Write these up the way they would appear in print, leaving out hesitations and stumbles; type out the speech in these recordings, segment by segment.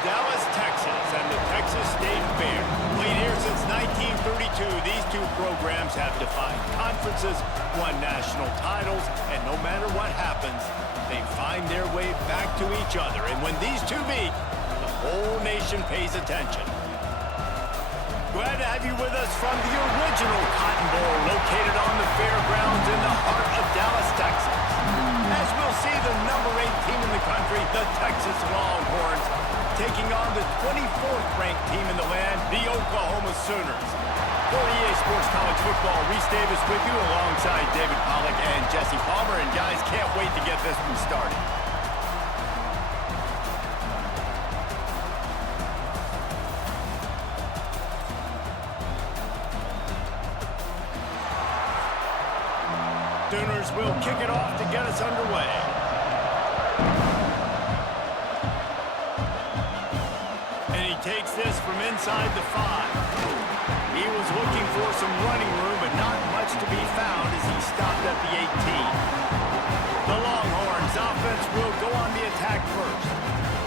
Dallas, Texas, and the Texas State Fair. Played here since 1932, these two programs have defined conferences, won national titles, and no matter what happens, they find their way back to each other. And when these two meet, the whole nation pays attention. Glad to have you with us from the original Cotton Bowl, located on the fairgrounds in the heart of Dallas, Texas. As we'll see, the number 8 team in the country, the Texas Longhorns, taking on the 24th ranked team in the land, the Oklahoma Sooners. For EA Sports College Football, Reese Davis with you alongside David Pollack and Jesse Palmer. And guys, can't wait to get this one started. Sooners will kick it off to get us underway. And he takes this from inside the 5. He was looking for some running room, but not much to be found as he stopped at the 18. The Longhorns offense will go on the attack first.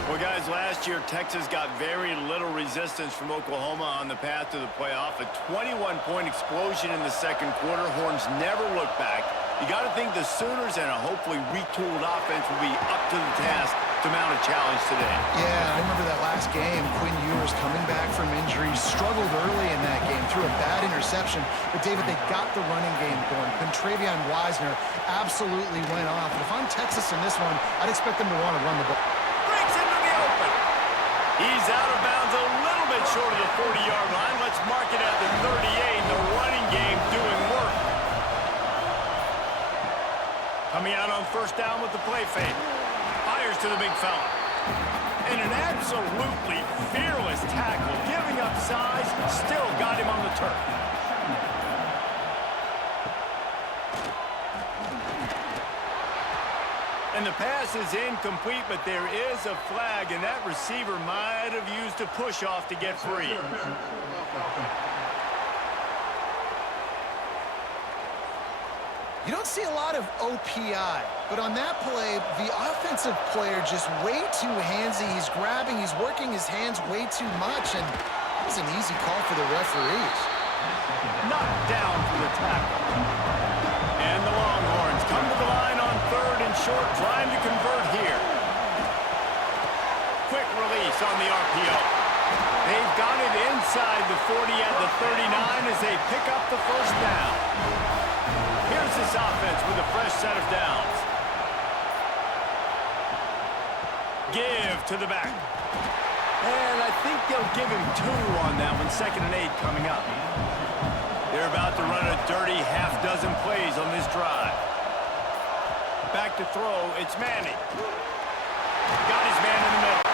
Well, guys, last year Texas got very little resistance from Oklahoma on the path to the playoff. A 21-point explosion in the second quarter. Horns never looked back. You got to think the Sooners and a hopefully retooled offense will be up to the task to mount a challenge today. Yeah, I remember that last game. Quinn Ewers coming back from injury, struggled early in that game, threw a bad interception. But, David, they got the running game going. Travion Wisner absolutely went off. But if I'm Texas in this one, I'd expect them to want to run the ball. Breaks into the open. He's out of bounds a little bit short of the 40-yard line. Let's mark it at the 38. The running game doing work. Coming out on first down with the play fake. Fires to the big fella. And an absolutely fearless tackle. Giving up size, still got him on the turf. And the pass is incomplete, but there is a flag, and that receiver might have used a push-off to get free. You don't see a lot of OPI, but on that play, the offensive player just way too handsy. He's grabbing, he's working his hands way too much, and it was an easy call for the referees. Knocked down for the tackle. And the Longhorns come to the line on third and short, trying to convert here. Quick release on the RPO. They've got it inside the 40 at the 39 as they pick up the first down. Here's this offense with a fresh set of downs. Give to the back. And I think they'll give him 2 on that one. 2nd and 8 coming up. They're about to run a dirty half-dozen plays on this drive. Back to throw, it's Manning. Got his man in the middle.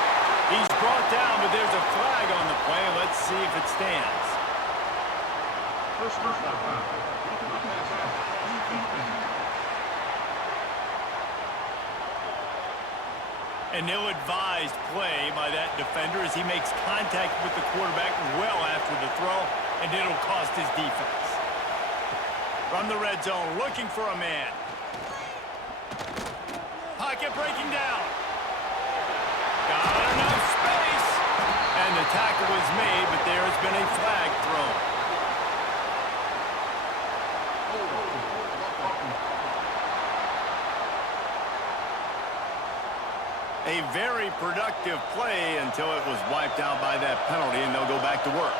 He's brought down, but there's a flag on the play. Let's see if it stands. An ill-advised play by that defender as he makes contact with the quarterback well after the throw, and it'll cost his defense. From the red zone, looking for a man. Pocket breaking down. Got enough space. And the tackle is made, but there has been a flag thrown. A very productive play until it was wiped out by that penalty, and they'll go back to work.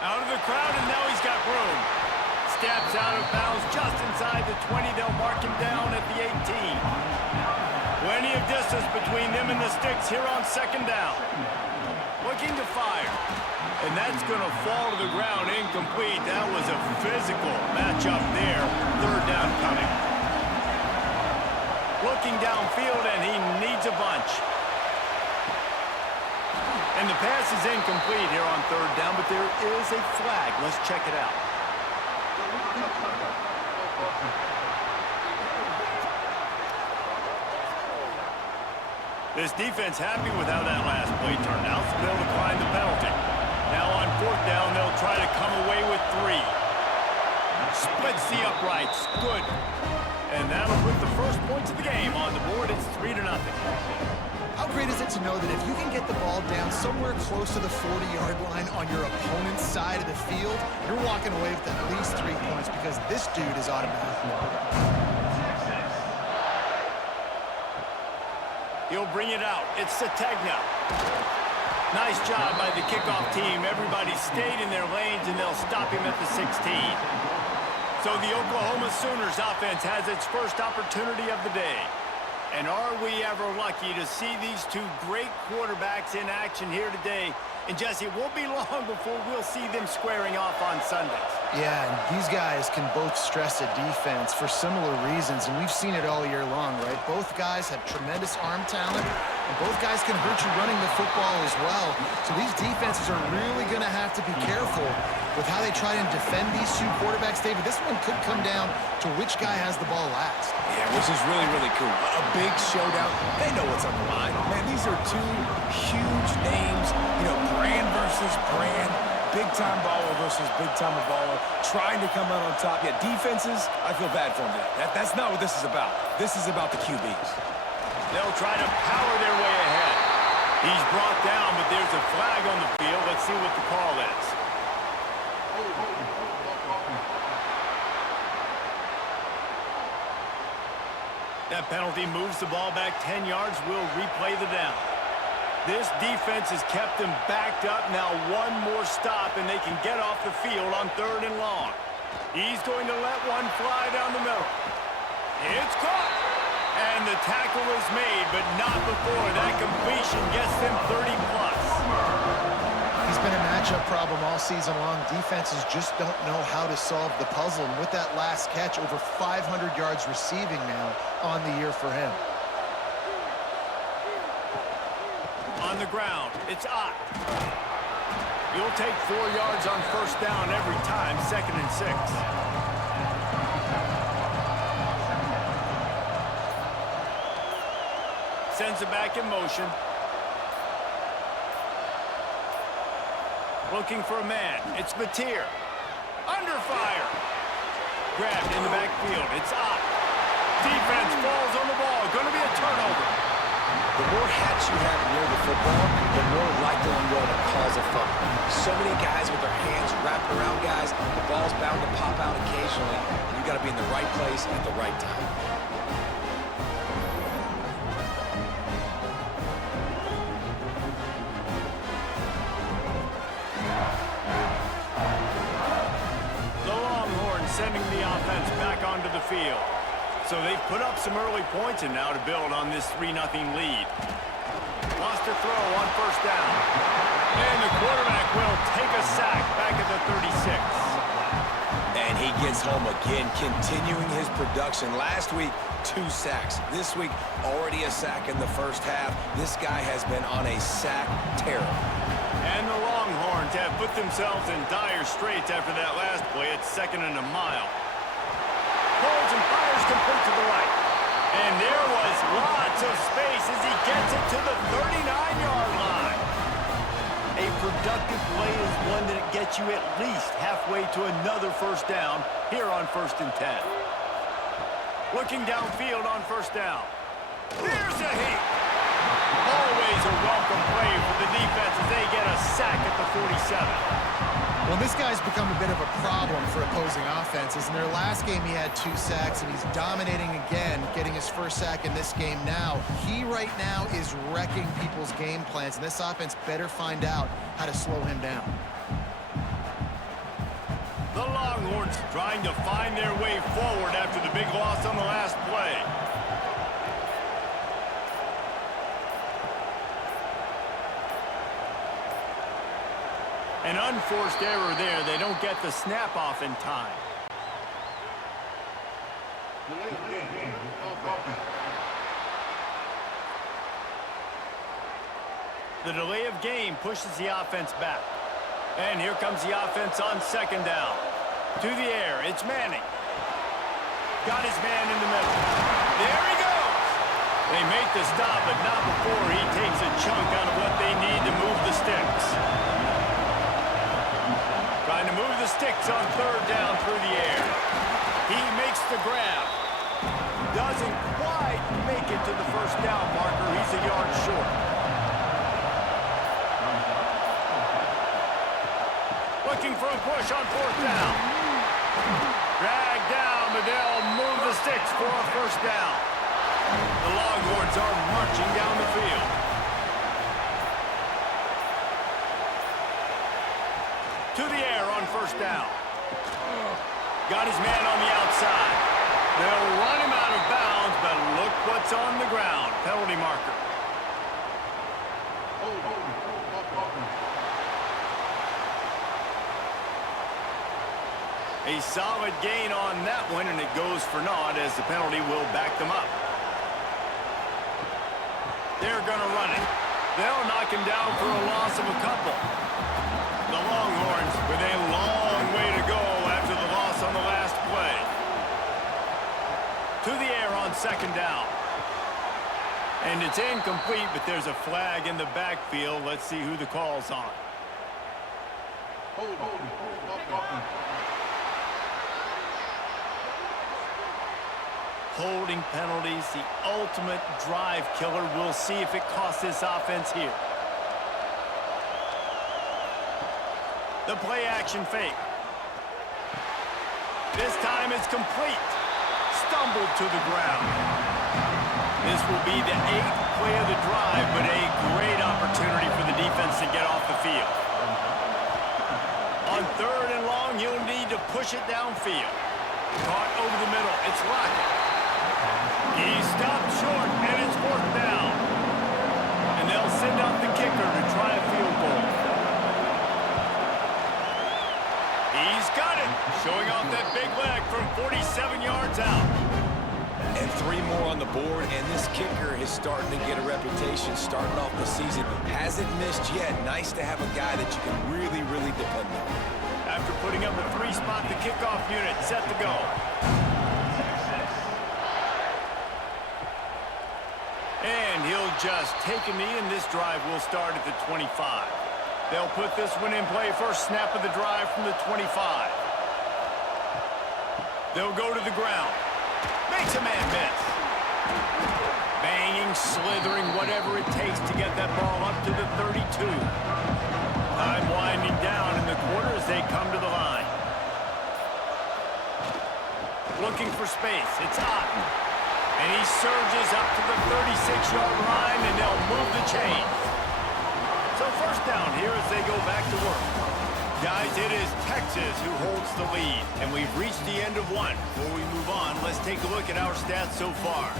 Out of the crowd, and now he's got room. Steps out of bounds just inside the 20. They'll mark him down at the 18. Plenty of distance between them and the sticks here on 2nd down. Looking to fire. And that's going to fall to the ground incomplete. That was a physical matchup there. 3rd down coming. Looking downfield, and he needs a bunch. And the pass is incomplete here on 3rd down, but there is a flag. Let's check it out. This defense happy with how that last play turned out, so they'll decline the penalty. Now on 4th down, they'll try to come away with 3. Splits the uprights. Good. that'll put the first points of the game on the board. It's 3-0. How great is it to know that if you can get the ball down somewhere close to the 40-yard line on your opponent's side of the field, you're walking away with at least 3 points because this dude is automatic. He'll bring it out. It's Sategna. Nice job by the kickoff team. Everybody stayed in their lanes, and they'll stop him at the 16. So the Oklahoma Sooners offense has its first opportunity of the day. And are we ever lucky to see these two great quarterbacks in action here today? And Jesse, it won't be long before we'll see them squaring off on Sundays. Yeah, and these guys can both stress a defense for similar reasons, and we've seen it all year long, right? Both guys have tremendous arm talent, and both guys can hurt you running the football as well. So these defenses are really going to have to be careful with how they try and defend these two quarterbacks. David, this one could come down to which guy has the ball last. Yeah, which is really, really cool. A big showdown. They know what's on the line. Man, these are two huge names, you know, brand versus brand, big-time baller versus big-time baller, trying to come out on top. Yeah, defenses, I feel bad for them. That's not what this is about. This is about the QBs. They'll try to power their way ahead. He's brought down, but there's a flag on the field. Let's see what the call is. That penalty moves the ball back 10 yards. We'll replay the down. This defense has kept them backed up. Now one more stop, and they can get off the field on 3rd and long. He's going to let one fly down the middle. It's caught. And the tackle is made, but not before that completion gets them 30-plus. He's been a matchup problem all season long. Defenses just don't know how to solve the puzzle. And with that last catch, over 500 yards receiving now on the year for him. On the ground, it's Ott. You'll take 4 yards on 1st down every time, 2nd and 6. Sends it back in motion. Looking for a man. It's Mateer. Under fire. Grabbed in the backfield. It's Ott. Defense falls on the ball. Going to be a turnover. The more hats you have near the football, the more likely you are to cause a fumble. So many guys with their hands wrapped around guys, the ball's bound to pop out occasionally, and you got to be in the right place at the right time. The Longhorns sending the offense back onto the field. So they've put up some early points, and now to build on this 3-0 lead. Wants to throw on 1st down. And the quarterback will take a sack back at the 36. And he gets home again, continuing his production. Last week, 2 sacks. This week, already a sack in the first half. This guy has been on a sack tear. And the Longhorns have put themselves in dire straits after that last play. It's 2nd and a mile. Pulls and fires complete to the right. And there was lots of space as he gets it to the 39-yard line. A productive play is one that gets you at least halfway to another 1st down here on 1st and 10. Looking downfield on 1st down. There's a heat. Always a welcome play for the defense as they get a sack at the 47. Well, this guy's become a bit of a problem for opposing offenses. In their last game, he had 2 sacks, and he's dominating again, getting his 1st sack in this game now. He right now is wrecking people's game plans, and this offense better find out how to slow him down. The Longhorns trying to find their way forward after the big loss on the last play. An unforced error there. They don't get the snap off in time. The delay of game pushes the offense back. And here comes the offense on 2nd down. To the air, it's Manning. Got his man in the middle. There he goes. They make the stop, but not before he takes a chunk out of what they need to move the sticks. Trying to move the sticks on 3rd down through the air. He makes the grab. Doesn't quite make it to the first down marker. He's a yard short. Looking for a push on fourth down. Dragged down, but they'll move the sticks for a first down. The Longhorns are marching down the field. To the air on first down. Got his man on the outside. They'll run him out of bounds, but look what's on the ground. Penalty marker. A solid gain on that one, and it goes for naught as the penalty will back them up. They're going to run it. They'll knock him down for a loss of a couple. The Longhorns with a long way to go after the loss on the last play. To the air on second down. And it's incomplete, but there's a flag in the backfield. Let's see who the call's on. Holding penalties, the ultimate drive killer. We'll see if it costs this offense here. The play action fake. This time it's complete. Stumbled to the ground. This will be the 8th play of the drive, but a great opportunity for the defense to get off the field. On third and long, he'll need to push it downfield. Caught over the middle. It's Lockett. He stopped short, and it's fourth down. And they'll send out the kicker to try a field goal. He's got it, showing off that big leg from 47 yards out. And 3 more on the board, and this kicker is starting to get a reputation starting off the season. Hasn't missed yet. Nice to have a guy that you can really, really depend on. After putting up a 3-spot, the kickoff unit set to go. And he'll just take a knee, and this drive will start at the 25. They'll put this one in play. First snap of the drive from the 25. They'll go to the ground. Makes a man miss. Banging, slithering, whatever it takes to get that ball up to the 32. Time winding down in the quarter as they come to the line. Looking for space. It's Otten. And he surges up to the 36-yard line, and they'll move the chain. So first down here as they go back to work. Guys, it is Texas who holds the lead, and we've reached the end of one. Before we move on, let's take a look at our stats so far.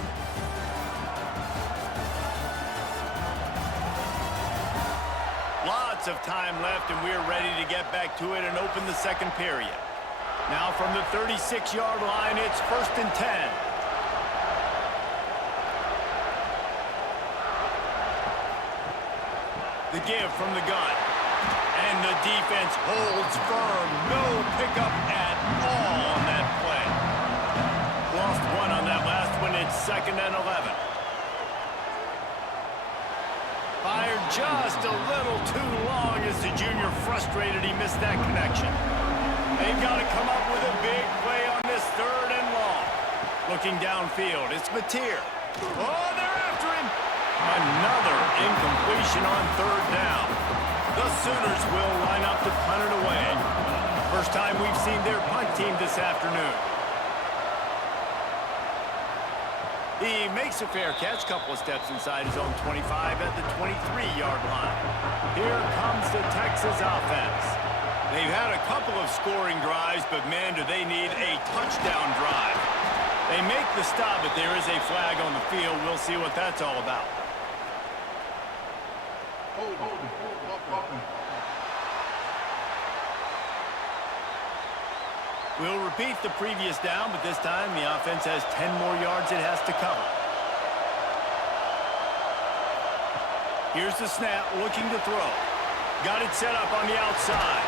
Lots of time left, and we're ready to get back to it and open the second period. Now from the 36-yard line, it's first and 10. The give from the gun. And the defense holds firm. No pickup at all on that play. Lost one on that last one. It's second and 11. Fired just a little too long as the junior frustrated he missed that connection. They've got to come up with a big play on this third and long. Looking downfield, it's Mateer. Oh, they're after him. Another incompletion on third down. The Sooners will line up to punt it away. First time we've seen their punt team this afternoon. He makes a fair catch, couple of steps inside his own 25 at the 23-yard line. Here comes the Texas offense. They've had a couple of scoring drives, but man, do they need a touchdown drive. They make the stop, but there is a flag on the field. We'll see what that's all about. We'll repeat the previous down, but this time the offense has 10 more yards it has to cover. Here's the snap, looking to throw. Got it set up on the outside.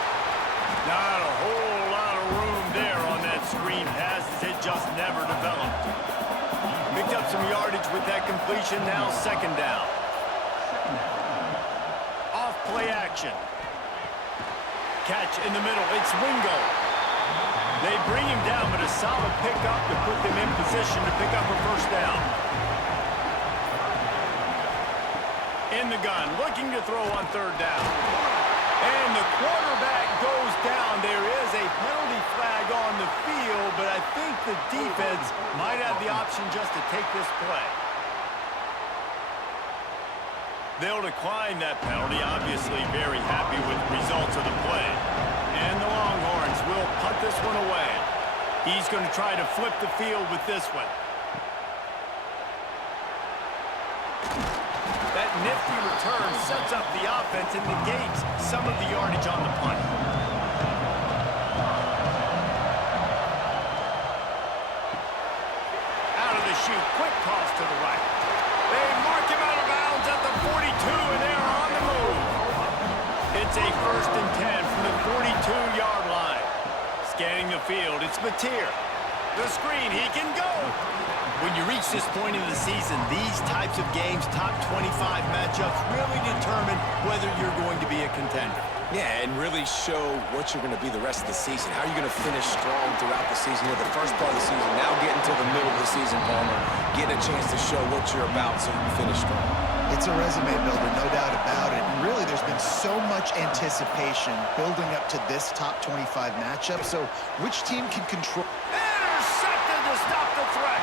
Not a whole lot of room there on that screen pass as it just never developed. Picked up some yardage with that completion, now second down. Off play action. Catch in the middle, it's Wingo. They bring him down, but a solid pickup to put them in position to pick up a first down. In the gun, looking to throw on third down. And the quarterback goes down. There is a penalty flag on the field, but I think the defense might have the option just to take this play. They'll decline that penalty, obviously very happy with the results of the play. And the Longhorns will punt this one away. He's going to try to flip the field with this one. That nifty return sets up the offense and negates some of the yardage on the punt. Out of the chute, quick toss to the right. They mark him out of bounds at the 42, and they're on the move. It's a 1st and 10 from the 42-yard line. Scanning the field, it's Mateer. The screen, he can go. When you reach this point in the season, these types of games, top 25 matchups, really determine whether you're going to be a contender. Yeah, and really show what you're going to be the rest of the season. How are you going to finish strong throughout the season? You know, the first part of the season, now getting to the middle of the season, Palmer, getting a chance to show what you're about so you can finish strong. It's a resume builder, no doubt about it. And really, there's been so much anticipation building up to this top 25 matchup. So which team can control? Intercepted to stop the threat.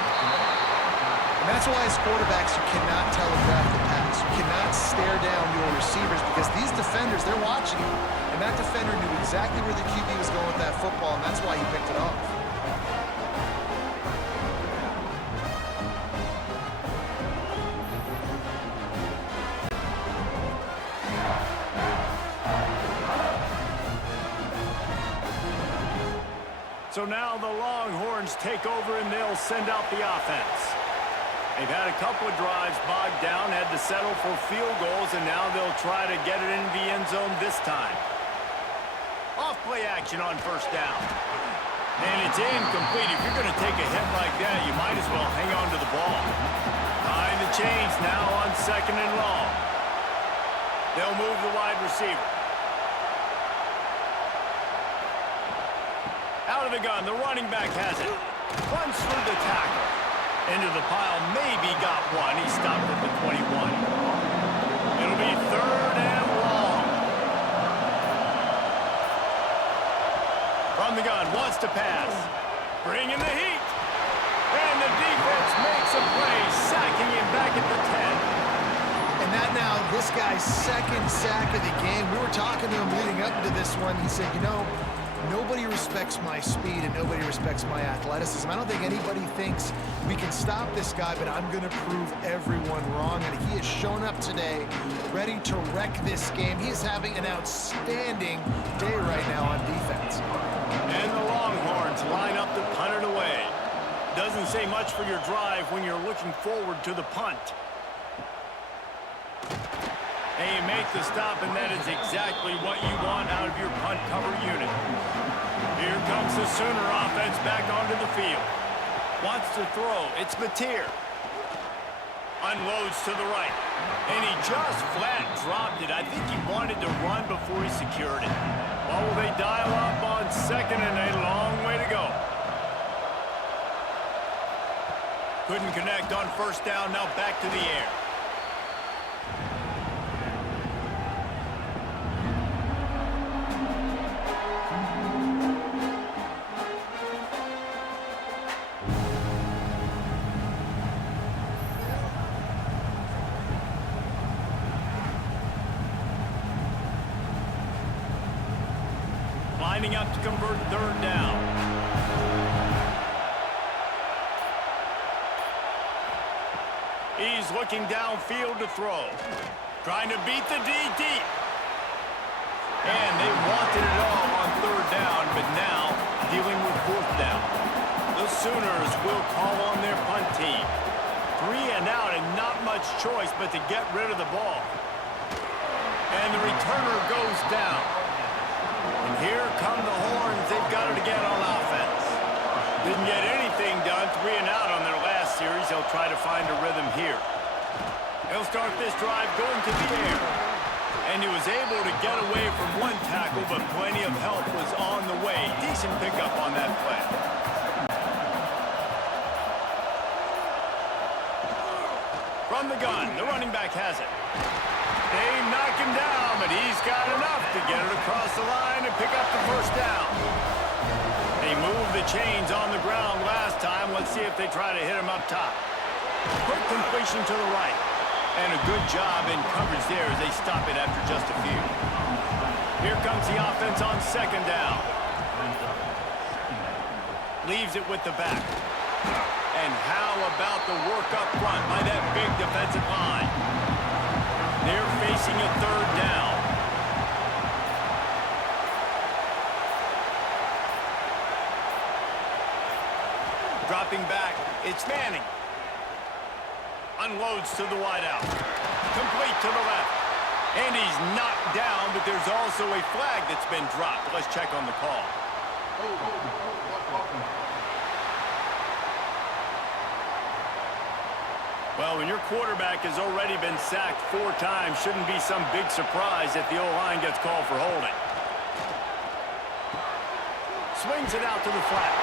And that's why as quarterbacks, you cannot telegraph the pass. You cannot stare down your receivers because these defenders, they're watching you. And that defender knew exactly where the QB was going with that football, and that's why he picked it off. So now the Longhorns take over and they'll send out the offense. They've had a couple of drives bogged down, had to settle for field goals, and now they'll try to get it into the end zone this time. Off-play action on first down. And it's incomplete. If you're going to take a hit like that, you might as well hang on to the ball. Behind the chains now on 2nd and long. They'll move the wide receiver. Out of the gun, the running back has it. Runs through the tackle. Into the pile, maybe got one. He stopped at the 21. It'll be 3rd and long. From the gun, wants to pass. Bringing the heat. And the defense makes a play, sacking him back at the 10. And that now, this guy's 2nd sack of the game. We were talking to him leading up to this one. He said, you know, nobody respects my speed and nobody respects my athleticism. I don't think anybody thinks we can stop this guy, but I'm going to prove everyone wrong. And he has shown up today ready to wreck this game. He is having an outstanding day right now on defense. And the Longhorns line up to punt it away. Doesn't say much for your drive when you're looking forward to the punt. And you make the stop, and that is exactly what you want out of your punt cover unit. Here comes the Sooner offense back onto the field. Wants to throw. It's Mateer. Unloads to the right. And he just flat dropped it. I think he wanted to run before he secured it. Well, will they dial up on 2nd and a long way to go? Couldn't connect on first down. Now back to the air. Lining up to convert 3rd down. He's looking downfield to throw. Trying to beat the D deep. And they wanted it all on 3rd down, but now dealing with 4th down. The Sooners will call on their punt team. 3 and out and not much choice but to get rid of the ball. And the returner goes down. And here come the Horns. They've got it again on offense. Didn't get anything done. 3 and out on their last series. They'll try to find a rhythm here. They'll start this drive going to the air. And he was able to get away from one tackle, but plenty of help was on the way. Decent pickup on that play. From the gun, the running back has it. They knock him down, but he's got enough to get it across the line and pick up the first down. They moved the chains on the ground last time. Let's see if they try to hit him up top. Quick completion to the right. And a good job in coverage there as they stop it after just a few. Here comes the offense on second down. Leaves it with the back. And how about the work up front by that big defensive line? They're facing a third down. Dropping back, it's Manning. Unloads to the wideout. Complete to the left. And he's knocked down, but there's also a flag that's been dropped. Let's check on the call. Well, when your quarterback has already been sacked 4 times, shouldn't be some big surprise if the O-line gets called for holding. Swings it out to the flat.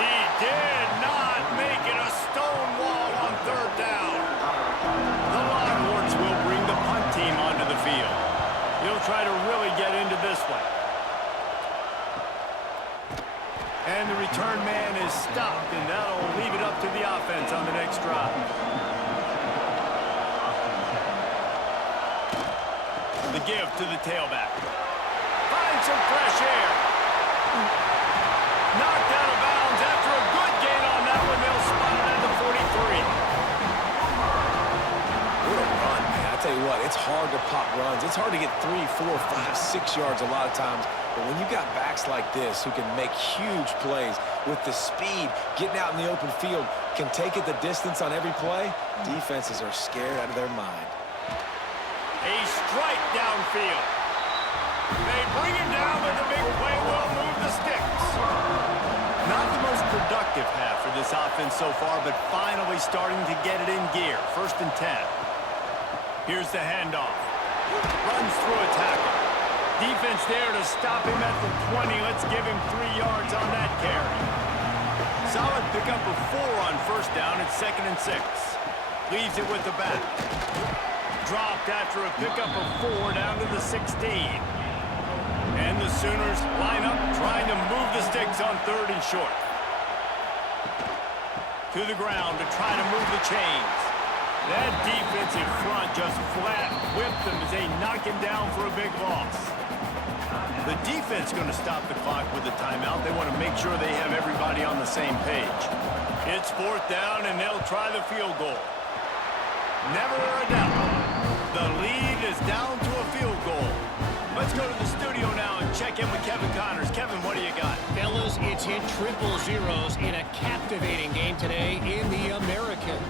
He did not make it a stone wall on third down. The Longhorns will bring the punt team onto the field. He'll try to really get into this one. And the return man is stopped, and that'll leave it up to the offense on the next drive. The give to the tailback. Finds some fresh air. Knocked out of bounds after a good gain on that one. They'll spot it at the 43. What a run, man. I tell you what, it's hard to pop runs. It's hard to get 3, 4, 5, 6 yards a lot of times. But when you got backs like this who can make huge plays with the speed, getting out in the open field, can take it the distance on every play, defenses are scared out of their mind. A strike downfield. They bring him down, but the big play will move the sticks. Not the most productive half for this offense so far, but finally starting to get it in gear. 1st and 10. Here's the handoff. Runs through a tackle. Defense there to stop him at the 20. Let's give him 3 yards on that carry. Solid pickup of 4 on 1st down. It's 2nd and 6. Leaves it with the back. Dropped after a pickup of 4 down to the 16. And the Sooners line up trying to move the sticks on 3rd and short. To the ground to try to move the chains. That defensive front just flat whipped them as they knock him down for a big loss. The defense going to stop the clock with a timeout. They want to make sure they have everybody on the same page. It's 4th down, and they'll try the field goal. Never a doubt. The lead is down to a field goal. Let's go to the studio now and check in with Kevin Connors. Kevin, what do you got? Fellas, it's hit 000 in a captivating game today in the American.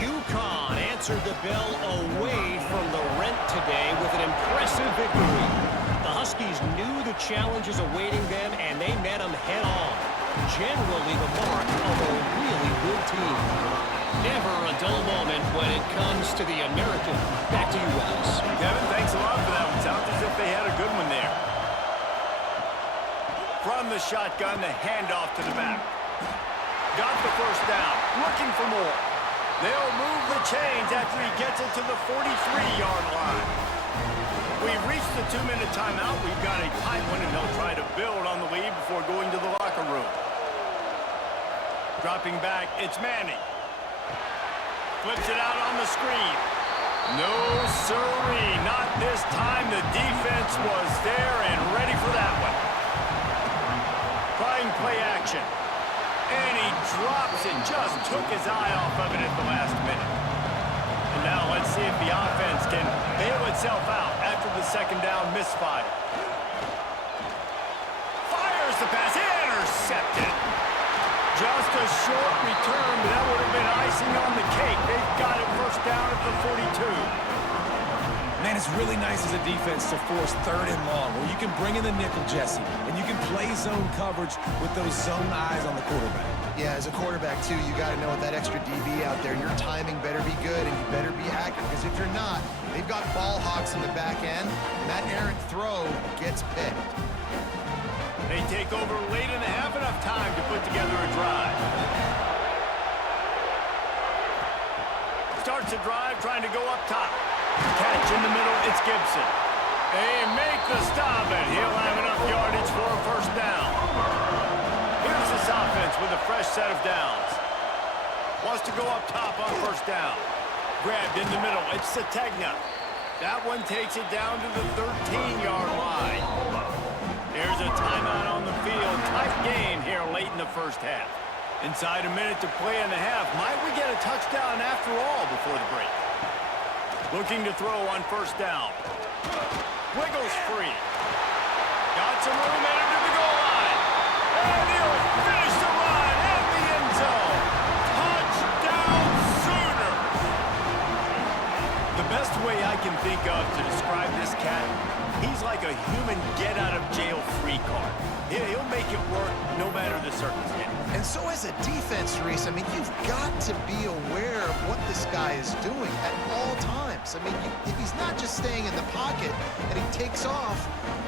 UConn answered the bell away from the rent today with an impressive victory. The Huskies knew the challenges awaiting them, and they met them head-on. Generally the mark of a really good team. Never a dull moment when it comes to the American. Back to you, Wes. Kevin, thanks a lot for that one. Sounds as if they had a good one there. From the shotgun, the handoff to the back. Got the first down. Looking for more. They'll move the chains after he gets it to the 43-yard line. We've reached the 2-minute timeout. We've got a tight one, and they'll try to build on the lead before going to the locker room. Dropping back, it's Manning. Flips it out on the screen. No, sirree, not this time. The defense was there and ready for that one. Trying play action. And he drops it, just took his eye off of it at the last minute. And now let's see if the offense can bail itself out after the 2nd down misfire. Fires the pass, intercepted. Just a short return, but that would have been icing on the cake. They've got it 1st down at the 42. Man, And it's really nice as a defense to force 3rd and long, where you can bring in the nickel, Jesse, and you can play zone coverage with those zone eyes on the quarterback. Yeah, as a quarterback, too, you got to know with that extra DB out there, your timing better be good and you better be accurate, because if you're not, they've got ball hawks in the back end, and that errant throw gets picked. They take over late in the half, enough time to put together a drive. Starts a drive, trying to go up top. Catch in the middle, it's Gibson. They make the stop, and he'll have enough yardage for a first down. Here's this offense with a fresh set of downs. Wants to go up top on first down. Grabbed in the middle, it's Sategna. That one takes it down to the 13-yard line. There's a timeout on the field. Tight game here late in the first half. Inside a minute to play in the half. Might we get a touchdown after all before the break? Looking to throw on first down. Wiggles free. Got some room headed to the goal line. And he'll finish the run in the end zone. Touchdown Sooner. The best way I can think of to describe this cat, he's like a human get-out-of-jail-free card. He'll make it work no matter the circumstance. And so as a defense, Reese, I mean, you've got to be aware of what this guy is doing at all times. I mean, if he's not just staying in the pocket and he takes off,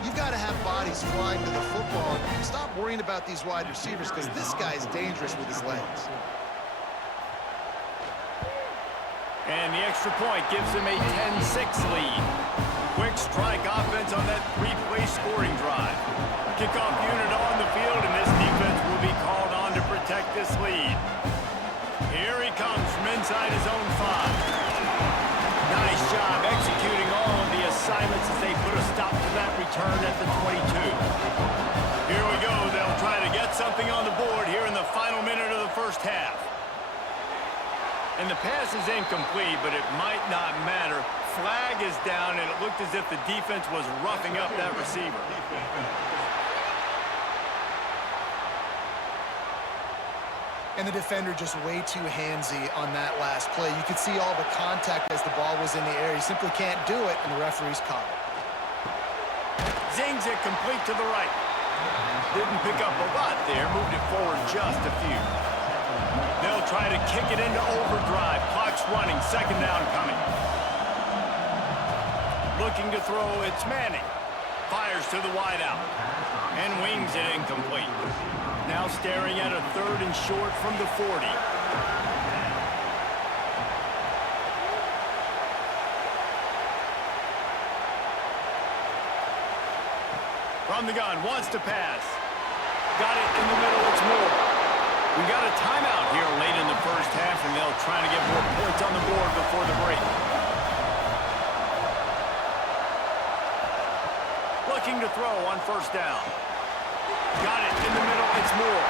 you've got to have bodies flying to the football. And stop worrying about these wide receivers, because this guy is dangerous with his legs. And the extra point gives him a 10-6 lead. Quick strike offense on that 3-play scoring drive. Kickoff unit on the field, and this defense will be called on to protect this lead. Here he comes from inside his own 5. Nice job executing all of the assignments as they put a stop to that return at the 22. Here we go. They'll try to get something on the board here in the final minute of the first half. And the pass is incomplete, but it might not matter. Flag is down, and it looked as if the defense was roughing up that receiver. And the defender just way too handsy on that last play. You could see all the contact as the ball was in the air. He simply can't do it, and the referee's caught it. Zings it complete to the right. Didn't pick up a lot there. Moved it forward just a few. They'll try to kick it into overdrive. Clock's running. Second down coming. Looking to throw. It's Manning. Fires to the wideout. And wings it incomplete. Now staring at a 3rd and short from the 40. From the gun, wants to pass. Got it in the middle, it's Moore. We got a timeout here late in the first half, and they'll try to get more points on the board before the break. Looking to throw on first down. Got it in the middle, it's Moore.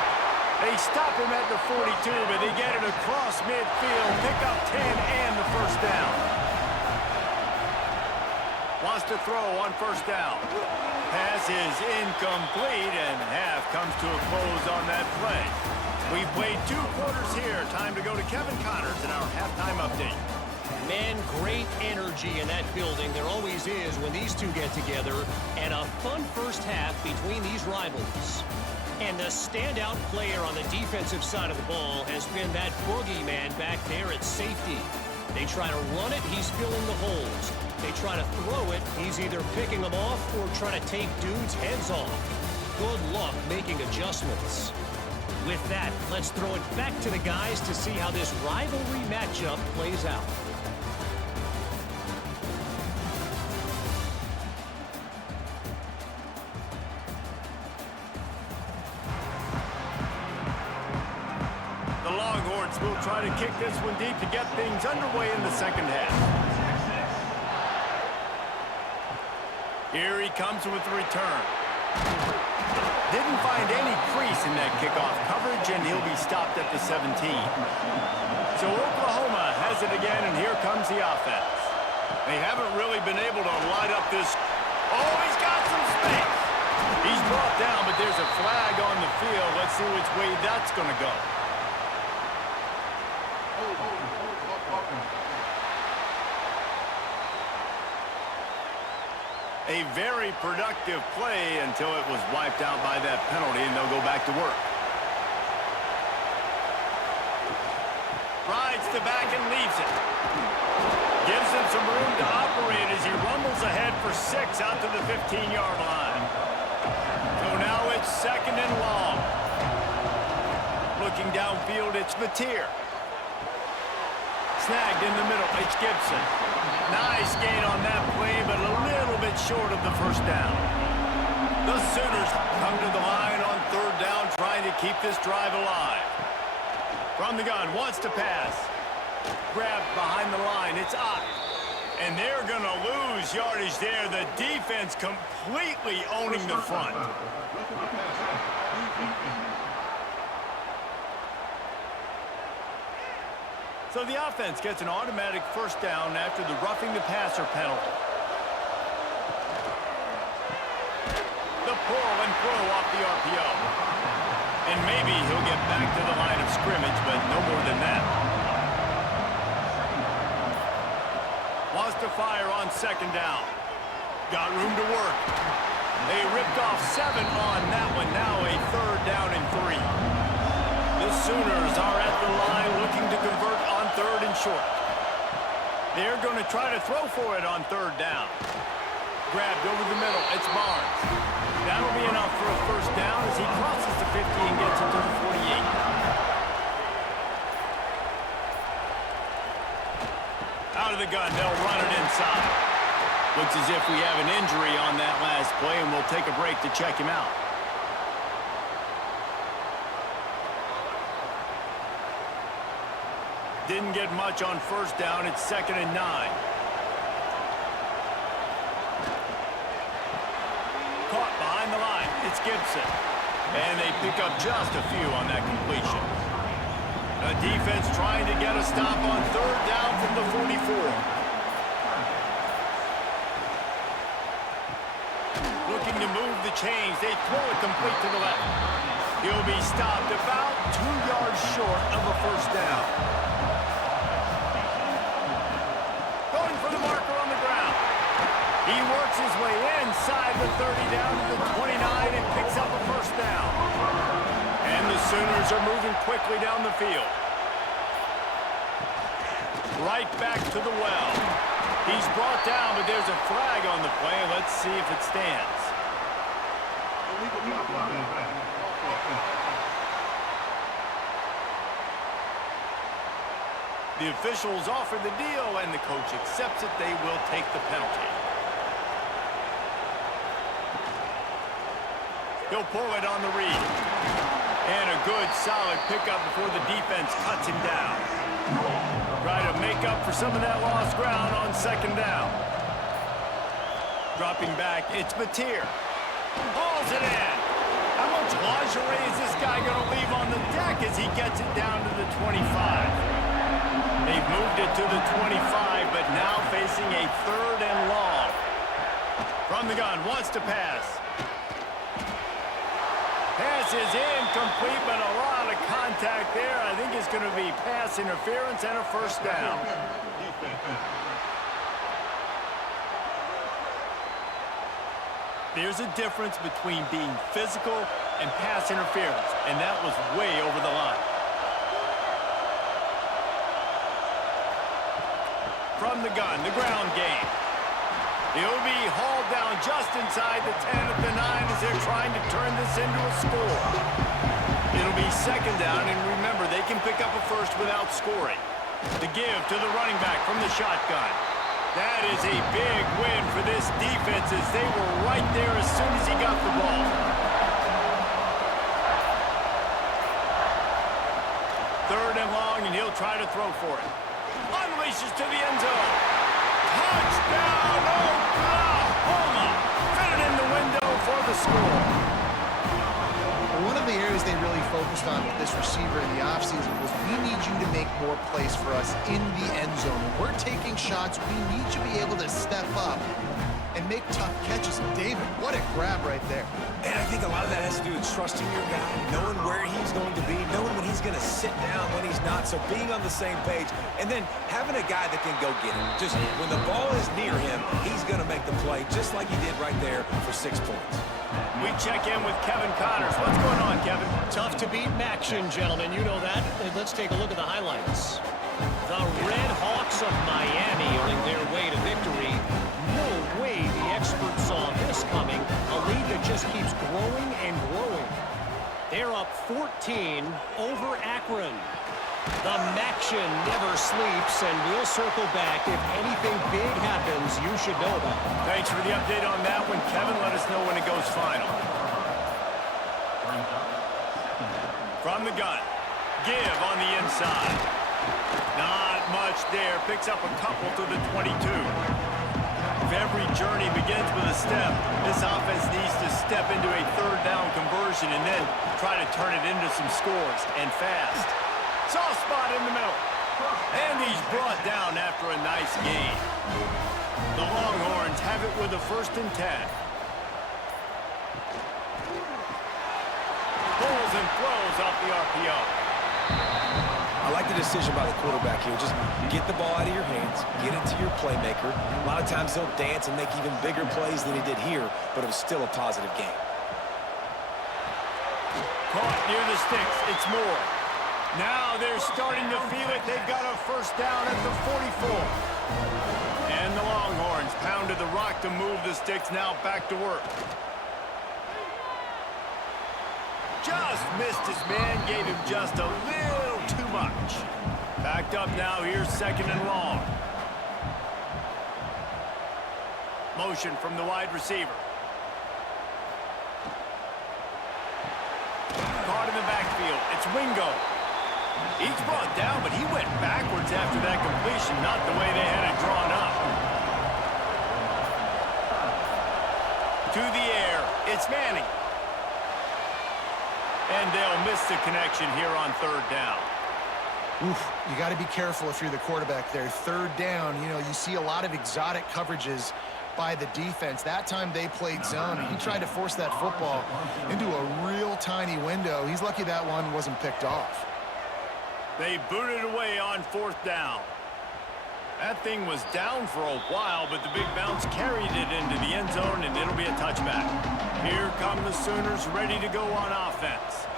They stop him at the 42, but they get it across midfield, pick up 10 and the first down. Wants to throw on first down. Pass is incomplete, and half comes to a close on that play. We've played 2 quarters here. Time to go to Kevin Connors in our halftime update. Man, great energy in that building. There always is when these two get together. And a fun first half between these rivals. And the standout player on the defensive side of the ball has been that boogeyman back there at safety. They try to run it, he's filling the holes. They try to throw it, he's either picking them off or trying to take dudes' heads off. Good luck making adjustments. With that, let's throw it back to the guys to see how this rivalry matchup plays out. The Longhorns will try to kick this one deep to get things underway in the second half. Here he comes with the return. Didn't find any crease in that kickoff coverage, and he'll be stopped at the 17. So Oklahoma has it again, and here comes the offense. They haven't really been able to light up this. Oh, he's got some space. He's brought down, but there's a flag on the field. Let's see which way that's going to go. A very productive play until it was wiped out by that penalty, and they'll go back to work. Rides to back and leaves it. Gives him some room to operate as he rumbles ahead for 6 out to the 15-yard line. So now it's 2nd and long. Looking downfield, it's Mateer. Snagged in the middle, it's Gibson. Nice gain on that play, but a little bit short of the first down. The Sooners come to the line on 3rd down, trying to keep this drive alive. From the gun, wants to pass. Grabbed behind the line, it's Ott. And they're going to lose yardage there. The defense completely owning the front. So the offense gets an automatic 1st down after the roughing the passer penalty. The pull and throw off the RPO. And maybe he'll get back to the line of scrimmage, but no more than that. Wants to fire on 2nd down. Got room to work. They ripped off 7 on that one. Now a 3rd down and 3. The Sooners are at the line looking to convert on 3rd and short. They're going to try to throw for it on 3rd down. Grabbed over the middle. It's Barnes. That'll be enough for a 1st down as he crosses the 50 and gets it to the 48. Out of the gun, they'll run it inside. Looks as if we have an injury on that last play, and we'll take a break to check him out. Didn't get much on 1st down. It's 2nd and 9. Caught behind the line. It's Gibson. And they pick up just a few on that completion. A defense trying to get a stop on 3rd down from the 44. Looking to move the chains. They throw it complete to the left. He'll be stopped about 2 yards short of a 1st down. Going for the marker on the ground. He works his way inside the 30 down to the 29 and picks up a 1st down. And the Sooners are moving quickly down the field. Right back to the well. He's brought down, but there's a flag on the play. Let's see if it stands. The officials offer the deal, and the coach accepts it. They will take the penalty. He'll pull it on the read. And a good, solid pickup before the defense cuts him down. Try to make up for some of that lost ground on 2nd down. Dropping back, it's Mateer. Hauls it in. How much lingerie is this guy going to leave on the deck as he gets it down to the 25? They've moved it to the 25, but now facing a 3rd and long. From the gun, wants to pass. Pass is incomplete, but a lot of contact there. I think it's going to be pass interference and a 1st down. There's a difference between being physical and pass interference, and that was way over the line. From the gun, the ground game. He'll be hauled down just inside the 10 at the 9 as they're trying to turn this into a score. It'll be 2nd down, and remember, they can pick up a 1st without scoring. The give to the running back from the shotgun. That is a big win for this defense as they were right there as soon as he got the ball. Third and long, and he'll try to throw for it. Unleashes to the end zone. Touchdown, Oklahoma! Fit it in the window for the score. One of the areas they really focused on with this receiver in the offseason was we need you to make more plays for us in the end zone. When we're taking shots, we need you to be able to step up and make tough catches. David, what a grab right there. And I think a lot of that has to do with trusting your guy, knowing where he's going to be, knowing when he's going to sit down, when he's not. So being on the same page, and then having a guy that can go get it. Just when the ball is near him, he's going to make the play, just like he did right there for 6 points. We check in with Kevin Connors. What's going on, Kevin? Tough to beat action, gentlemen. You know that. Let's take a look at the highlights. The Red Hawks of Miami earning their way to victory. No way the experts saw this coming. A lead that just keeps growing and growing. They're up 14 over Akron. The Maction never sleeps, and we'll circle back. If anything big happens, you should know about it. Thanks for the update on that one, Kevin. Let us know when it goes final. From the gun, give on the inside. Not much there. Picks up a couple to the 22. If every journey begins with a step, this offense needs to step into a third down conversion and then try to turn it into some scores, and fast. Soft spot in the middle. And he's brought down after a nice gain. The Longhorns have it with a 1st and 10. Pulls and throws off the RPO. I like the decision by the quarterback here. Just get the ball out of your hands, get it to your playmaker. A lot of times he'll dance and make even bigger plays than he did here, but it was still a positive game. Caught near the sticks. It's more. Now they're starting to feel it. They've got a 1st down at the 44. And the Longhorns pounded the rock to move the sticks. Now back to work. Just missed his man. Gave him just a little too much. Backed up now. Here's 2nd and long. Motion from the wide receiver. Caught in the backfield. It's Wingo. He's brought down, but he went backwards after that completion, not the way they had it drawn up. To the air, it's Manning. And they'll miss the connection here on 3rd down. Oof, you got to be careful if you're the quarterback there. 3rd down, you know, you see a lot of exotic coverages by the defense. That time they played zone, and he tried to force that football into a real tiny window. He's lucky that one wasn't picked off. They booted away on 4th down. That thing was down for a while, but the big bounce carried it into the end zone, and it'll be a touchback. Here come the Sooners ready to go on offense.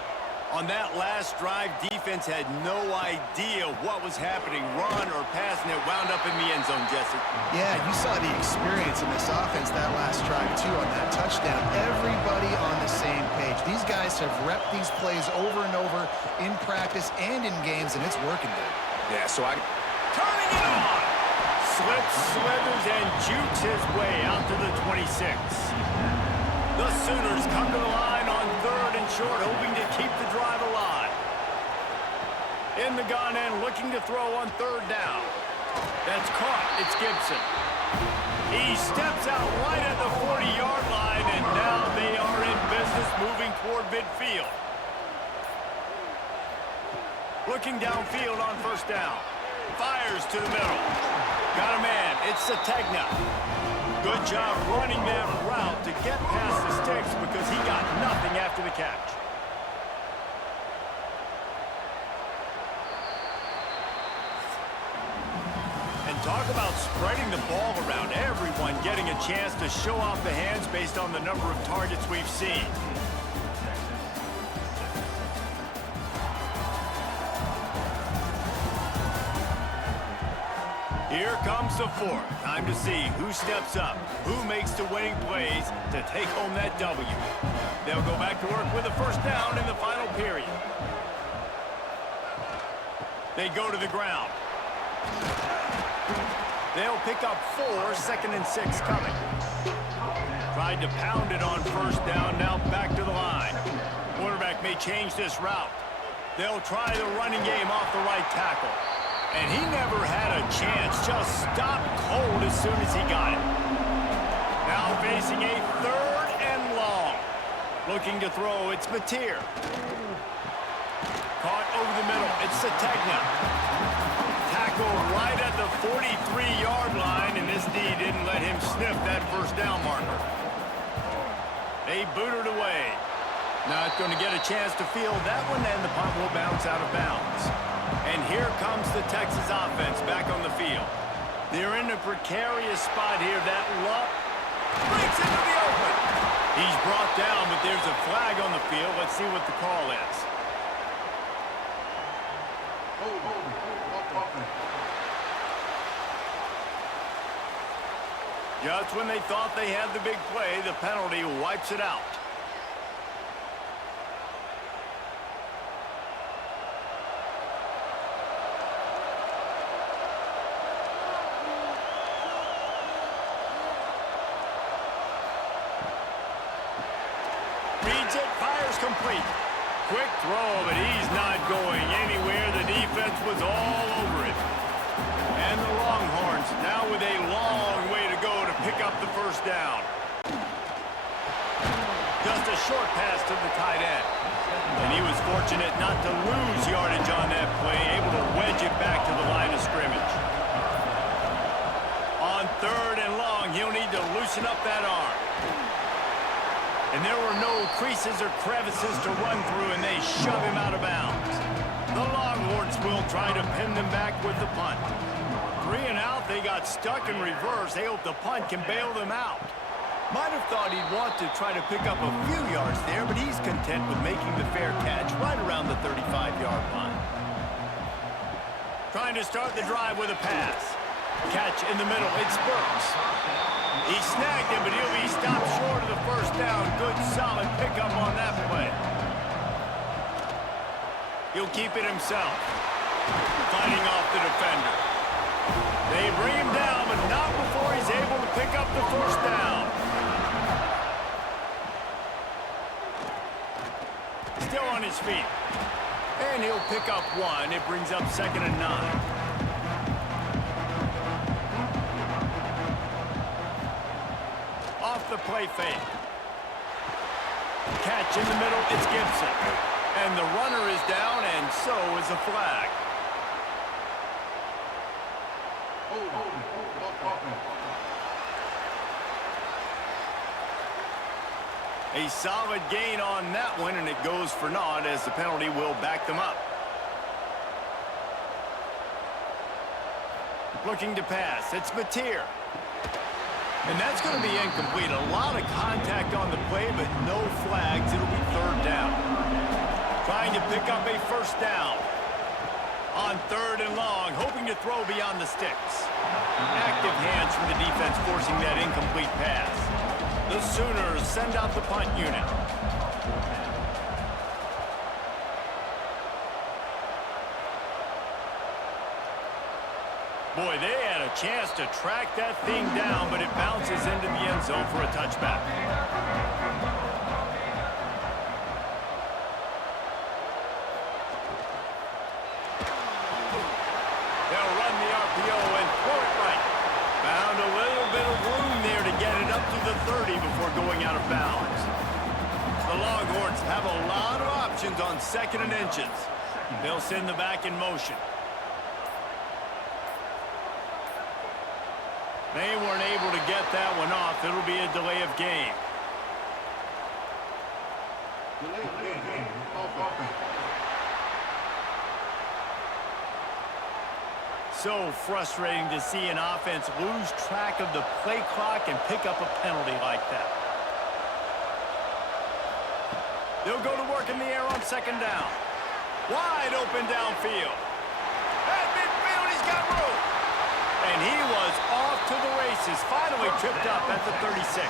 On that last drive, defense had no idea what was happening. Run or pass, and it wound up in the end zone, Jesse. Yeah, you saw the experience in this offense that last drive, too, on that touchdown. Everybody on the same page. These guys have repped these plays over and over in practice and in games, and it's working there. Yeah, so Turning it on! Slips, slithers, and jukes his way out to the 26. The Sooners come to the line on 3rd and short, hoping to keep the drive alive. In the gun and looking to throw on 3rd down. That's caught. It's Gibson. He steps out right at the 40-yard line, and now they are in business moving toward midfield. Looking downfield on 1st down. Fires to the middle. Got a man. It's Sategna. Good job running that route to get past the sticks because he got nothing after the catch. And talk about spreading the ball around. Everyone getting a chance to show off the hands based on the number of targets we've seen. Here comes the 4th. Time to see who steps up, who makes the winning plays to take home that W. They'll go back to work with a 1st down in the final period. They go to the ground. They'll pick up 4, 2nd and 6 coming. Tried to pound it on 1st down, now back to the line. Quarterback may change this route. They'll try the running game off the right tackle. And he never had a chance, just stopped cold as soon as he got it. Now facing a 3rd and long. Looking to throw, it's Mateer. Caught over the middle, it's Sategna. Tackle right at the 43-yard line, and this didn't let him sniff that first down marker. They booted away. Not going to get a chance to field that one, and the punt will bounce out of bounds. And here comes the Texas offense back on the field. They're in a precarious spot here. That luck breaks into the open. He's brought down, but there's a flag on the field. Let's see what the call is. Just when they thought they had the big play, the penalty wipes it out. Reads it, fires complete. Quick throw, but he's not going anywhere. The defense was all over it. And the Longhorns now with a long way to go to pick up the first down. Just a short pass to the tight end. And he was fortunate not to lose yardage on that play, able to wedge it back to the line of scrimmage. On 3rd and long, he'll need to loosen up that arm. And there were no creases or crevices to run through, and they shove him out of bounds. The Longhorns will try to pin them back with the punt. 3 and out, they got stuck in reverse. They hope the punt can bail them out. Might have thought he'd want to try to pick up a few yards there, but he's content with making the fair catch right around the 35-yard line. Trying to start the drive with a pass. Catch in the middle, it's Burks. He snagged him, but he'll be stopped short of the first down. Good, solid pickup on that play. He'll keep it himself. Fighting off the defender. They bring him down, but not before he's able to pick up the first down. Still on his feet. And he'll pick up 1. It brings up 2nd and 9. The play fake. Catch in the middle, it's Gibson. And the runner is down, and so is a flag. A solid gain on that one, and it goes for naught as the penalty will back them up. Looking to pass, it's Mateer. And that's going to be incomplete. A lot of contact on the play, but no flags. It'll be 3rd down. Trying to pick up a first down. On 3rd and long, hoping to throw beyond the sticks. Active hands from the defense forcing that incomplete pass. The Sooners send out the punt unit. Boy, they had a chance to track that thing down, but it bounces into the end zone for a touchback. They'll run the RPO and throw it right. Found a little bit of room there to get it up to the 30 before going out of bounds. The Longhorns have a lot of options on 2nd and inches. They'll send the back in motion. They weren't able to get that one off. It'll be a delay of game. So frustrating to see an offense lose track of the play clock and pick up a penalty like that. They'll go to work in the air on 2nd down. Wide open downfield. At midfield, he's got room. And he was off to the races, finally tripped up at the 36.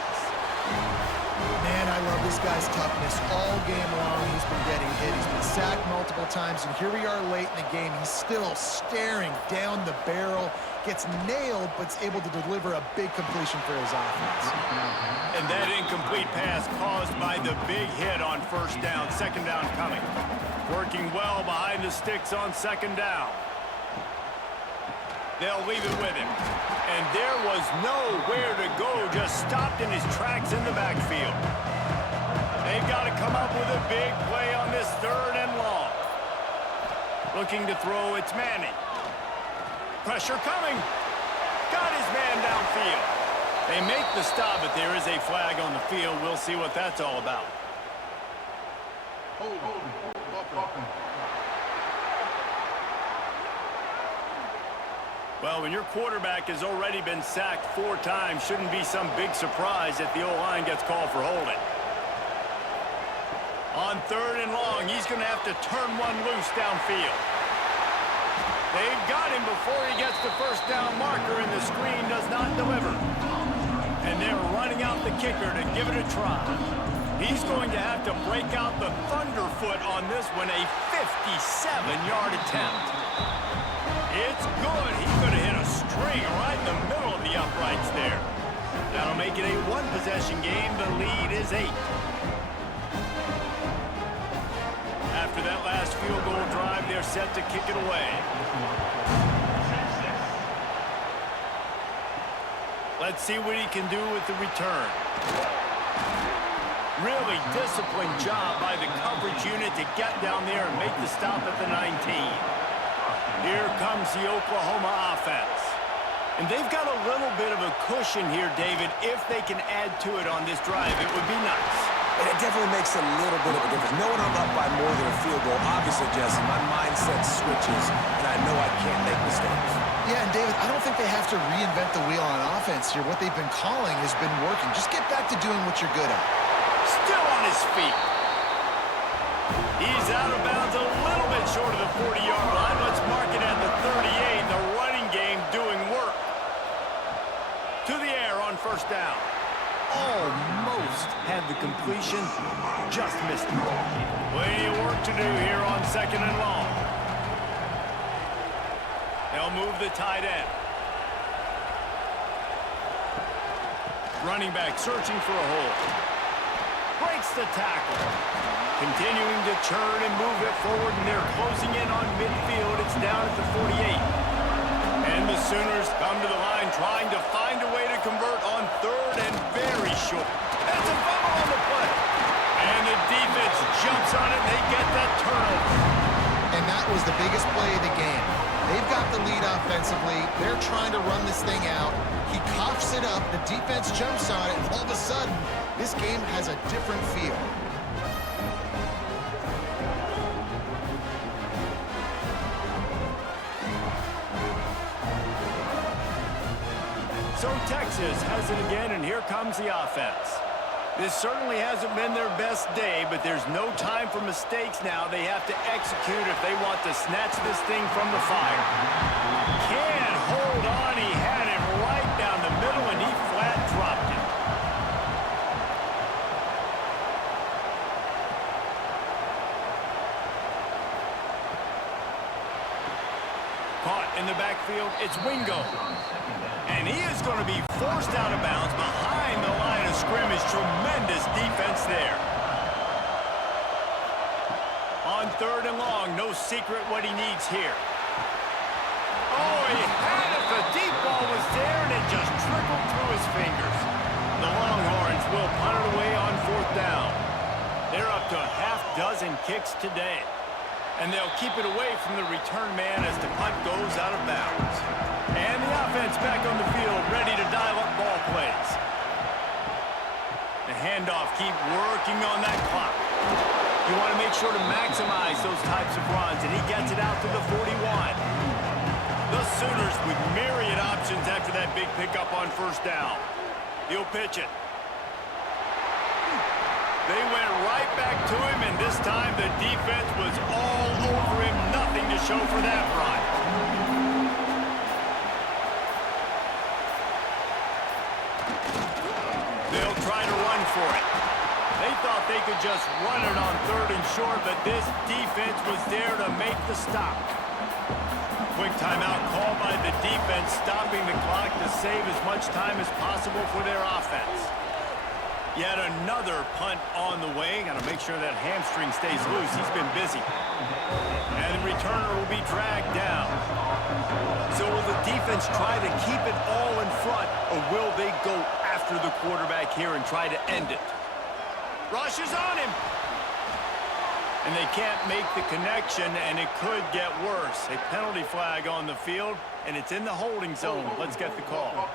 Man, I love this guy's toughness. All game long, he's been getting hit. He's been sacked multiple times, and here we are late in the game. He's still staring down the barrel, gets nailed, but is able to deliver a big completion for his offense. And that incomplete pass caused by the big hit on 1st down, 2nd down coming. Working well behind the sticks on 2nd down. They'll leave it with him. And there was nowhere to go, just stopped in his tracks in the backfield. They've got to come up with a big play on this 3rd and long. Looking to throw, it's Manning. Pressure coming. Got his man downfield. They make the stop, but there is a flag on the field. We'll see what that's all about. Well, when your quarterback has already been sacked 4 times, shouldn't be some big surprise that the O-line gets called for holding. On 3rd and long, he's going to have to turn one loose downfield. They've got him before he gets the first down marker, and the screen does not deliver. And they're running out the kicker to give it a try. He's going to have to break out the thunderfoot on this one, a 57-yard attempt. It's good. He's going to hit a string right in the middle of the uprights there. That'll make it a 1-possession game. The lead is 8. After that last field goal drive, they're set to kick it away. Let's see what he can do with the return. Really disciplined job by the coverage unit to get down there and make the stop at the 19. Here comes the Oklahoma offense. And they've got a little bit of a cushion here, David. If they can add to it on this drive, it would be nice. And it definitely makes a little bit of a difference. Knowing I'm up by more than a field goal, obviously, Jesse, my mindset switches, and I know I can't make mistakes. Yeah, and David, I don't think they have to reinvent the wheel on offense here. What they've been calling has been working. Just get back to doing what you're good at. Still on his feet. He's out of bounds a little bit short of the 40-yard line. Let's mark it at the 38. The running game doing work. To the air on 1st down. Almost had the completion. Just missed it. Plenty of work to do here on 2nd and long. They'll move the tight end. Running back searching for a hole. Breaks the tackle. Continuing to churn and move it forward, and they're closing in on midfield. It's down at the 48. And the Sooners come to the line trying to find a way to convert on 3rd and very short. That's a fumble on the play. And the defense jumps on it. They get that turnover. And that was the biggest play of the game. They've got the lead offensively. They're trying to run this thing out. He coughs it up. The defense jumps on it. And all of a sudden, this game has a different feel. So Texas has it again, and here comes the offense. This certainly hasn't been their best day, but there's no time for mistakes now. They have to execute if they want to snatch this thing from the fire. Can't hold on. He had it right down the middle, and he flat dropped it. Caught in the backfield, it's Wingo. And he is going to be forced out of bounds behind the line of scrimmage. Tremendous defense there. On 3rd and long, no secret what he needs here. Oh, he had it. The deep ball was there, and it just trickled through his fingers. The Longhorns will punt it away on 4th down. They're up to a half-dozen kicks today. And they'll keep it away from the return man as the punt goes out of bounds. And the offense back on the field, ready to dial up ball plays. The handoff, keep working on that clock. You want to make sure to maximize those types of runs, and he gets it out to the 41. The Sooners with myriad options after that big pickup on 1st down. He'll pitch it. They went right back to him, and this time the defense was all over him. Nothing to show for that run. They'll try to run for it. They thought they could just run it on 3rd and short, but this defense was there to make the stop. Quick timeout called by the defense, stopping the clock to save as much time as possible for their offense. Yet another punt on the way. Got to make sure that hamstring stays loose. He's been busy. And the returner will be dragged down. So will the defense try to keep it all in front, or will they go after the quarterback here and try to end it? Rush is on him. And they can't make the connection, and it could get worse. A penalty flag on the field, and it's in the holding zone. Let's get the call.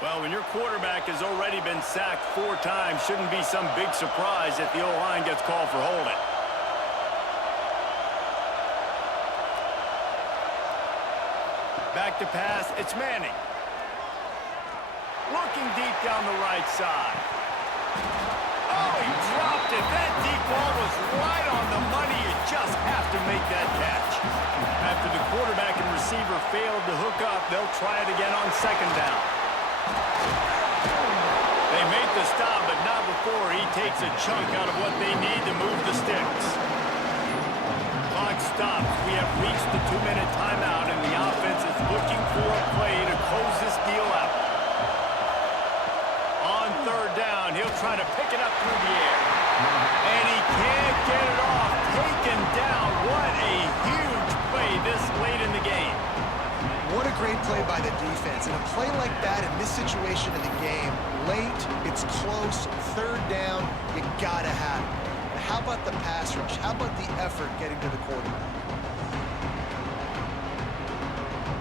Well, when your quarterback has already been sacked 4 times, shouldn't be some big surprise if the O-line gets called for holding. Back to pass, it's Manning. Looking deep down the right side. Oh, he dropped it. That deep ball was right on the money. You just have to make that catch. After the quarterback and receiver failed to hook up, they'll try it again on 2nd down. They make the stop, but not before he takes a chunk out of what they need to move the sticks. Clock stops. We have reached the 2-minute timeout, and the offense is looking for a play to close this deal out. On 3rd down, he'll try to pick it up through the air. And he can't get it off. Taken down. What a huge play this late in the game. What a great play by the defense. And a play like that in this situation of the game, late, it's close, 3rd down, you gotta have it. And how about the pass rush? How about the effort getting to the quarterback?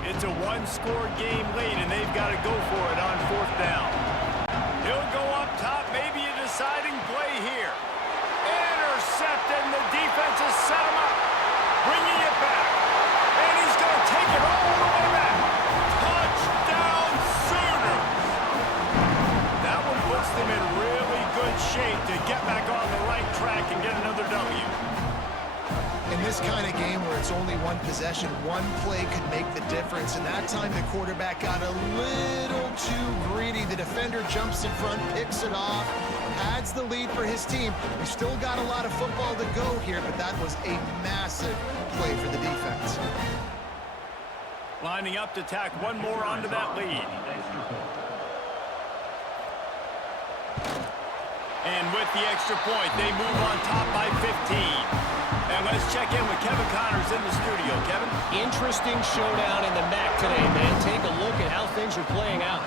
It's a 1-score game late, and they've got to go for it on 4th down. He'll go up top, maybe a deciding play here. Intercepted, and the defense has set him up. Bringing it back. And he's going to take it all the way back. Touchdown Sooners! That one puts them in really good shape to get back on the right track and get another W. In this kind of game where it's only 1 possession, 1 play could make the difference. And that time the quarterback got a little too greedy. The defender jumps in front, picks it off, adds the lead for his team. We still got a lot of football to go here, but that was a massive play for the defense. Lining up to tack one more onto that lead. And with the extra point, they move on top by 15. And let's check in with Kevin Connors in the studio. Kevin? Interesting showdown in the MAC today, man. Take a look at how things are playing out.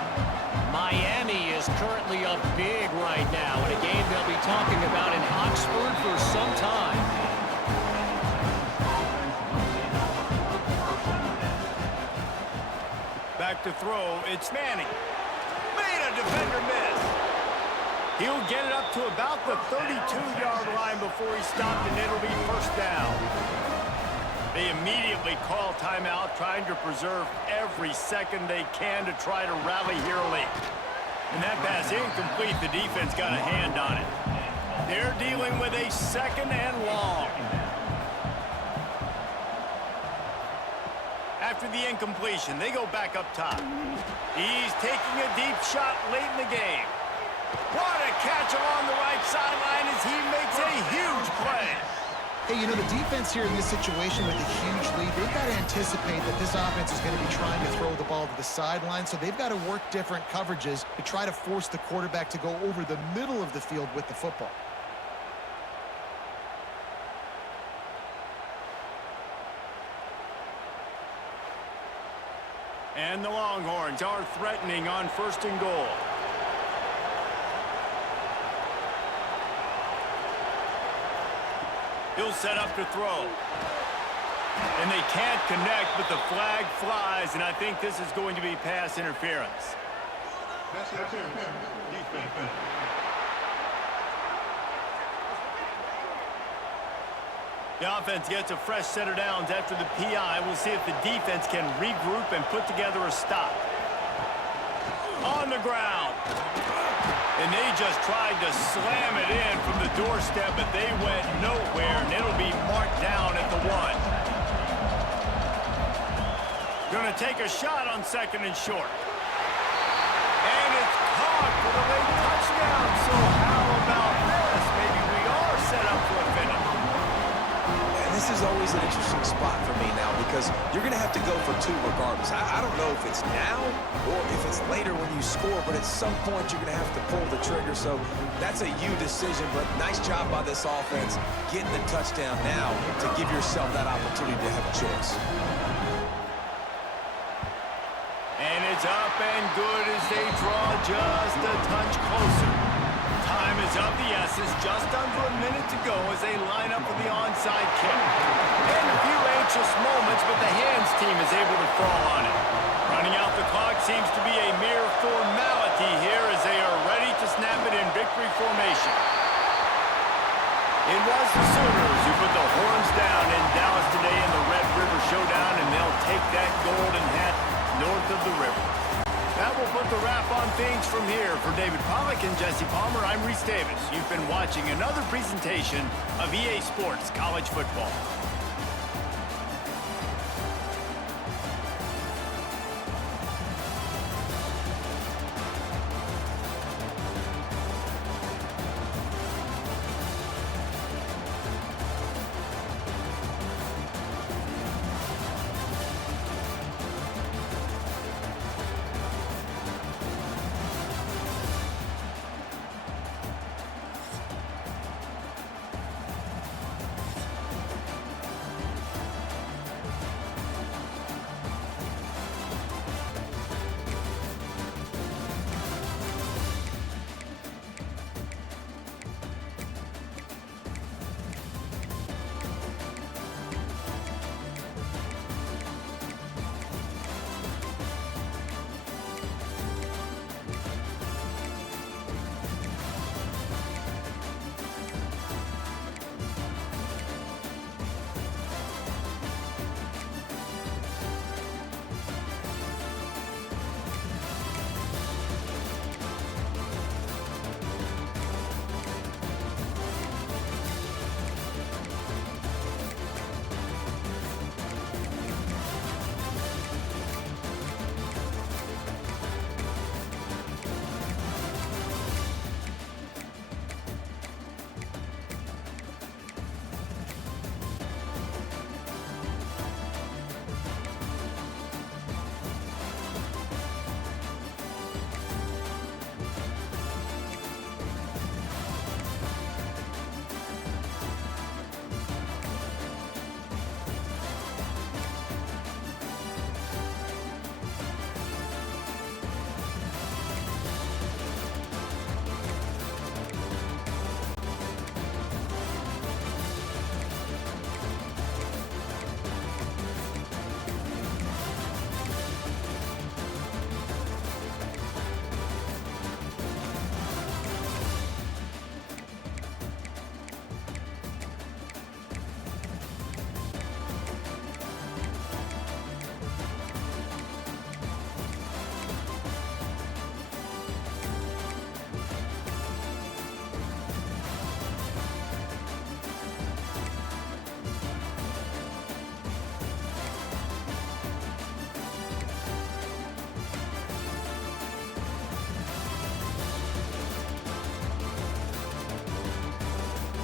Miami is currently up big right now in a game they'll be talking about in Oxford for some time. Back to throw, it's Manning. Made a defender miss. He'll get it up to about the 32-yard line before he's stopped, and it'll be 1st down. They immediately call timeout, trying to preserve every second they can to try to rally here late. And that pass incomplete. The defense got a hand on it. They're dealing with a 2nd and long. After the incompletion, they go back up top. He's taking a deep shot late in the game. What a catch along the right sideline as he makes a huge play. Hey, you know, the defense here in this situation with a huge lead, they've got to anticipate that this offense is going to be trying to throw the ball to the sideline, so they've got to work different coverages to try to force the quarterback to go over the middle of the field with the football. And the Longhorns are threatening on 1st and goal. He'll set up to throw. And they can't connect, but the flag flies, and I think this is going to be pass interference. The offense gets a fresh set of downs after the PI. We'll see if the defense can regroup and put together a stop. On the ground. And they just tried to slam it in from the doorstep, but they went nowhere, and it'll be marked down at the 1. Gonna take a shot on 2nd and short. And it's caught for the late touchdown. So how about this? Maybe we are set up for a finish. This is always an interesting spot for me now because you're going to have to go for 2 regardless. I don't know if it's now or if it's later when you score, but at some point you're going to have to pull the trigger. So that's a you decision, but nice job by this offense getting the touchdown now to give yourself that opportunity to have a choice. And it's up and good as they draw just a touch closer. Time is of the essence. Just under a minute to go as they line up for the onside kick. And a few anxious moments, but the hands team is able to fall on it. Running out the clock seems to be a mere formality here as they are ready to snap it in victory formation. It was the Sooners who put the horns down in Dallas today in the Red River Showdown, and they'll take that golden hat north of the river. That will put the wrap on things from here. For David Pollack and Jesse Palmer, I'm Reese Davis. You've been watching another presentation of EA Sports College Football.